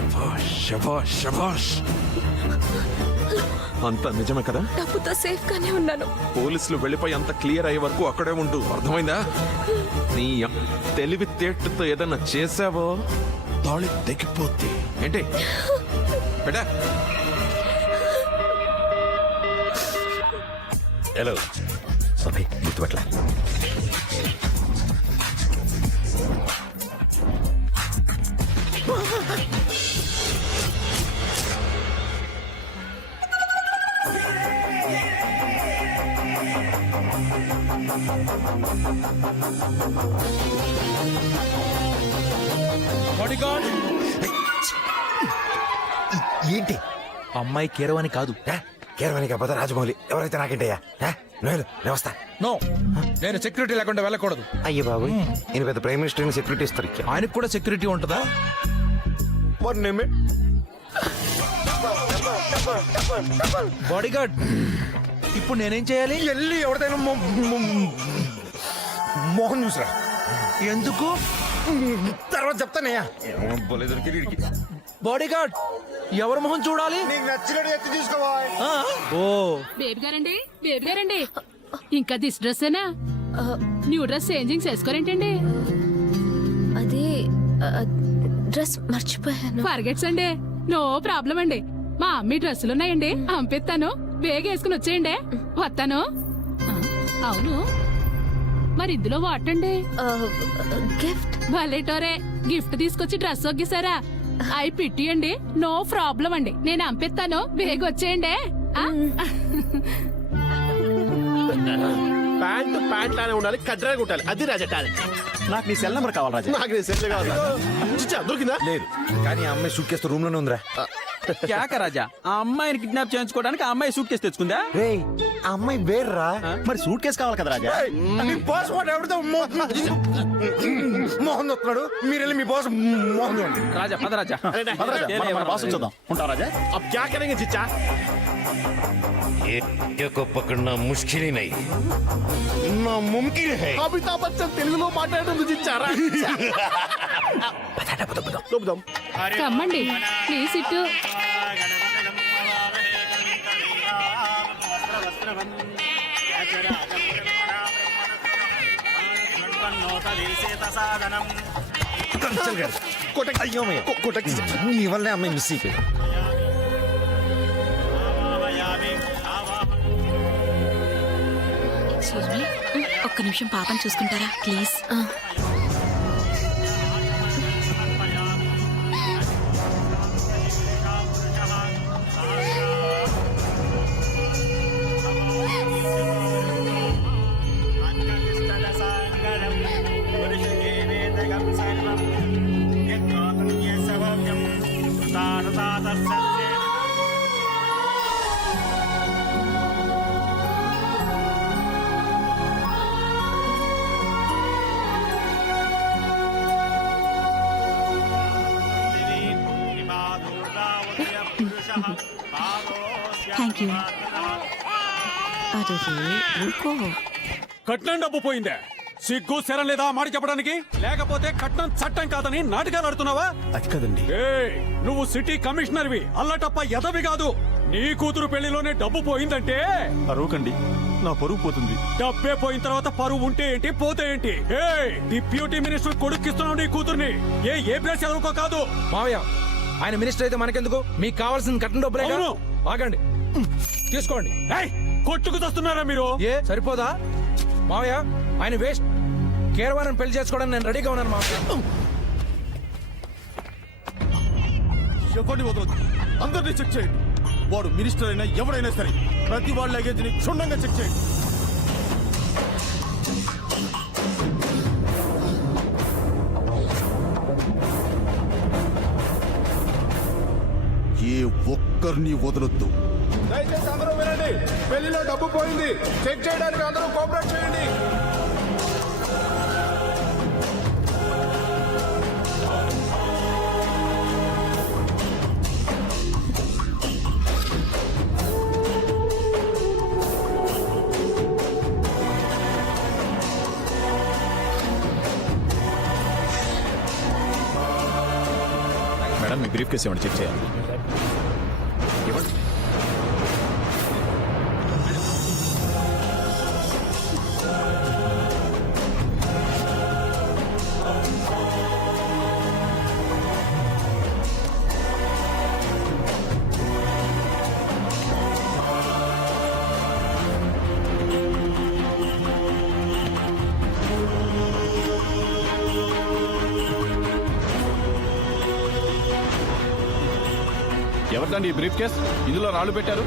శభాష్ శభాష్ శభాష్. అంత నిజమే కదా? డబ్బుతో సేఫ్ గానే ఉన్నాను. పోలీసులు వెళ్ళిపోయి అంత క్లియర్ అయ్యే వరకు అక్కడే ఉండు, అర్థమైందా? నీ తెలివి తేటతో ఏదన్నా చేసావో తాళి తెగిపోద్ది. ఏంటి బెటా? హలో సభి గుర్తుపట్ల. ఏంటి అమ్మాయి కీరవాణి కాదు. కేరవాణి కాకపోతే రాజమౌళి ఎవరైతే నాకేంటయ్యా? నేను వస్తా. నో, నేను సెక్యూరిటీ లేకుండా వెళ్ళకూడదు. అయ్యే బాబు, నేను పెద్ద ప్రైమ్ మినిస్టర్ సెక్యూరిటీ ఇస్తారు. ఆయనకు కూడా సెక్యూరిటీ ఉంటుందా? బాడీగార్డ్. ఇప్పుడు నేనేం చేయాలి? వెళ్ళి ఎవరిదైనా మోహన్ చూసరా. ఎందుకు? తర్వాత చెప్తానయ్యా. బాడీగార్డ్ ఎవరి మొహం చూడాలి? నీకు నచ్చినట్టు ఎత్తి తీసుకోవా. ఓ బేబీ గారండి ఇంకా దిస్ డ్రెస్సేనా? న్యూ డ్రెస్ చేంజింగ్ చేసుకోరేంటండి? అది డ్రెస్ మర్చిపోయాను. ఫర్గెట్స్ అండి, నో ప్రాబ్లం అండి. మా అమ్మి డ్రెస్సులు ఉన్నాయండి, పంపిస్తాను. బేగ వేసుకుని వచ్చేయండి, వస్తాను. అవును, మరి ఇందులో వాటండి? గిఫ్ట్. భలేటోరే, గిఫ్ట్ తీసుకొచ్చి డ్రెస్ ఒగ్గిసారా? అయి పిట్టియండి, నో ప్రాబ్లం అండి. నేను పంపిస్తాను, బేగ వచ్చేయండి. ప్యాంట్ లానే ఉండాలి, కడ్రా కుట్టాలి. అది రాజా టాలెంట్. నాకు నీ సెల్ నెంబర్ కావాలి రాజా. నాకు నీ సెల్ కావాలి. దొరికిందా? లేదు, కానీ ఆ అమ్మాయి సూట్ కేసు రూమ్ లోనే ఉందిరా. క్యాక రాజా, ఆ అమ్మాయిని కిడ్నాప్ చేయించుకోవడానికి ఆ అమ్మాయి సూట్ కేసు తెచ్చుకుందా? రేయ్, ఆ అమ్మాయి వేర్రా. మరి సూట్ కేసు కావాలి కదా రాజా. మీ బాస్ వాడు ఎవరితో మోహన్ వస్తున్నాడు, మీరు వెళ్ళి మీ బాస్ మోహన్ చూడండి. రాజా పద రాజా, బాస్ చూద్దాం. ఉంటా రాజా. अब क्या करेंगे चिच्चा? ये को पकड़ना मुश्किल ही नहीं, नामुमकिन है. అమితాబ్ బచ్చన్ తెలుగులో మాట్లాడుతుంది చిచ్చారా. కమ్మండి, ప్లీజ్ ఇటు. అయ్యో నీ వల్లే అమ్మాయి మిస్ అయిపోయింది. ఒక్క నిమిషం పాపని చూసుకుంటారా ప్లీజ్? Thank you. అదే ఊరుకో. కట్నం డబ్బు పోయిందే, సిగ్గు శరం లేదా మాట చెప్పడానికి? లేకపోతే కట్నం చట్టం కాదని నాటకాలు ఆడుతున్నావా? అది కదండి. నువ్వు సిటీ కమిషనర్వి, అల్లటప్ప ఎదవి కాదు. నీ కూతురు పెళ్లిలోనే డబ్బు పోయిందంటే అరవకండి, నా పరువు పోతుంది. డబ్బే పోయిన తర్వాత పరువు ఉంటే ఏంటి, పోతే ఏంటి? డిప్యూటీ మినిస్టర్ కొడుక్కిస్తున్నావు నీ కూతుర్ని. ఏ ప్లేస్ చదువుకో కాదు. మావయ్య, ఆయన మినిస్టర్ అయితే మనకెందుకు? మీకు కావాల్సిన కట్నం డబ్బులే. అవును. ఆగండి, తీసుకోండి. కొట్టుకు తెస్తున్నారా మీరు? ఏ సరిపోదా మావయ్య? ఆయన వేస్ట్. కీరవాణిని పెళ్లి చేసుకోవడానికి నేను రెడీగా ఉన్నాను మావయ్య. ఎవరిని వదలదు, అందరినీ చెక్ చేయండి. వాడు మినిస్టర్ అయినా ఎవరైనా సరే, ప్రతి వాళ్ళ లగేజ్ ని క్షుణ్ణంగా చెక్ చేయండి. ఏ ఒక్కరిని వదలొద్దు. దయచేసి అందరూ వినండి, పెళ్లిలో డబ్బు పోయింది. చెక్ చేయడానికి అందరూ కోఆపరేట్ చేయండి. మేడం మీ బ్రీఫ్ కేసు ఇవ్వండి చెక్ చేయాలి. ఇవ్వండి. ఎవరిదండి ఈ బ్రీఫ్ కేస్? ఇందులో రాళ్ళు పెట్టారు.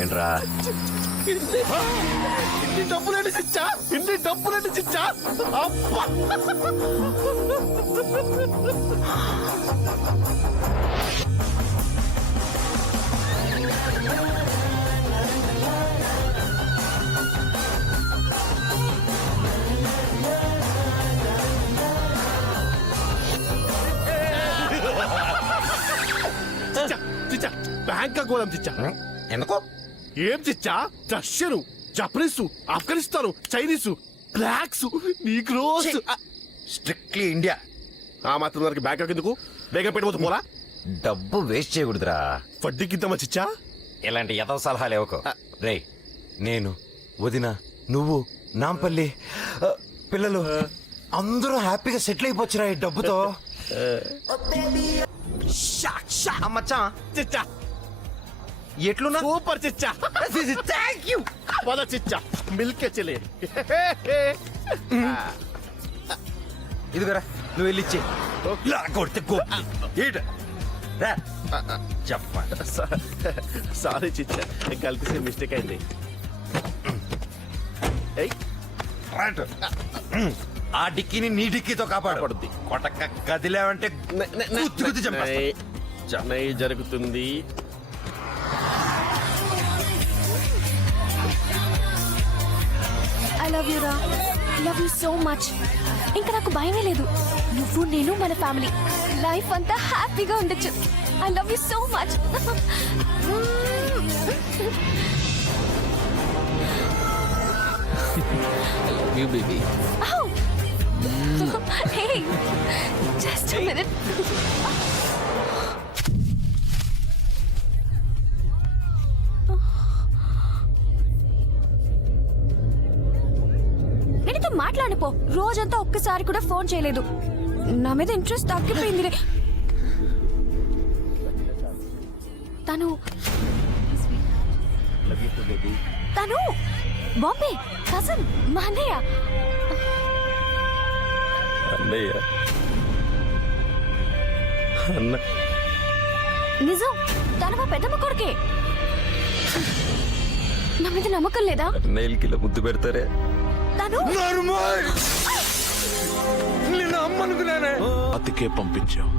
ఏంట్రా ఇన్ని డబ్బులండి చిచ్చా, ఇన్ని డబ్బులండి చిచ్చా. అబ్బా చిచ్చా, బ్యాంక్ గోళం చిచ్చా. ఎందుకో ఏం చిచ్చా? Russian, Japanese, Afghanistan, Chinese, blacks, Negroes. Strictly India. ఆ మాత్రం వరకు బ్యాంక్ ఎందుకు? బేగం పెట్టబోతు పోలా? డబ్బు వేస్ట్ చేయకూడదురా. వడ్డీకిద్దామా చిచ్చా? ఇలాంటి ఎదవ సలహాలు ఇవ్వకు. రే, నేను, వదిన, నువ్వు, నాంపల్లి, పిల్లలు అందరూ హ్యాపీగా సెటిల్ అయిపోవచ్చురా ఈ డబ్బుతో. మచ్చా చిచ్చా ఎట్లున్నా? సూపర్ చిచ్చా. Thank you. పద చిచ్చా, మిల్కే చెలే. ఇదిగోరా, నువ్వు వెళ్ళిచ్చే. కొడితే చెప్ప. సారీ చిచ్చా, గల్తీ మిస్టేక్ అయింది. ఆ డిక్కీని నీ డిక్కీతో కాపాడకూడదు. పడుద్ది. కొట్టక కదిలేవంటే గుద్దు గుద్దు చంపేస్తా. నై జరుగుతుంది. ఐ లవ్ యూ రా, లవ్ యూ సో మచ్. ఇంకా నాకు భయమే లేదు. నువ్వు నేను మన ఫ్యామిలీ లైఫ్ అంతా హ్యాపీగా ఉండొచ్చు. I love you so much. You baby. Hey, just a minute. నేనితో మాట్లాడిపో. రోజంతా ఒక్కసారి కూడా ఫోన్ చేయలేదు. నా మీద ఇంట్రెస్ట్ తగ్గిపోయింది. తను బాంబే కజిన్, మా అన్నయ్య. నిజం, తను మా పెద్దమ్మ కొడుకే. నా మీద నమ్మకం లేదా? నెయిల్కిలా ముద్దు పెడతారే. తను నేను అమ్మనుకున్నానే. అతికే పంపించావు.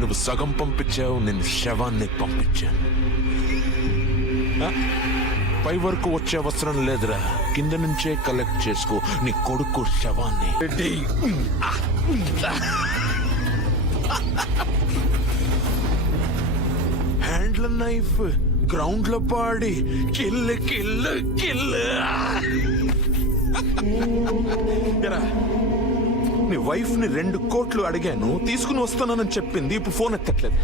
నువ్వు సగం పంపించావు, నేను శవాన్ని పంపించాను. ఆ? పై వరకు వచ్చే అవసరం లేదురా, కింద నుంచే కలెక్ట్ చేసుకో నీ కొడుకు శవాన్ని. హ్యాండ్ల నైఫ్, గ్రౌండ్ లో పాడి కిల్ కిల్ కిల్. నీ వైఫ్ ని 2 కోట్లు అడిగాను, తీసుకుని వస్తానని చెప్పింది. ఇప్పుడు ఫోన్ ఎత్తట్లేదు.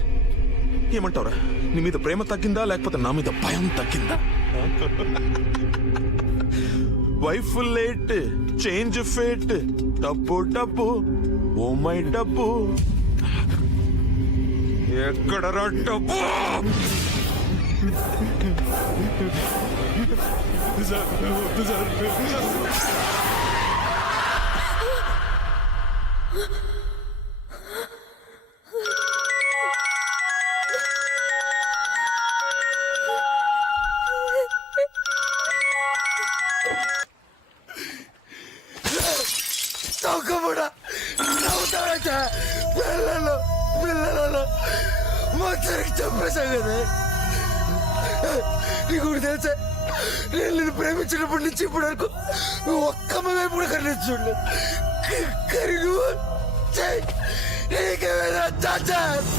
ఏమంటావురా? నీ మీద ప్రేమ తగ్గిందా లేకపోతే నా మీద భయం తగ్గిందా? వైఫ్ లేట్, చేంజ్ ఫేట్, డబ్బు డబ్బు, ఓ మై డబ్బు, ఎక్కడరా డబ్బు? పిల్లలలో మొత్తానికి చంపేశావు కదా. నీకు తెలుసా, నేను నిన్ను ప్రేమించినప్పటి నుంచి ఇప్పటి వరకు నువ్వు ఒక్క వైపు కూడా కనిపించ చూడలేదు. కానీ నువ్వు నీకేమైనా జడ్జెస్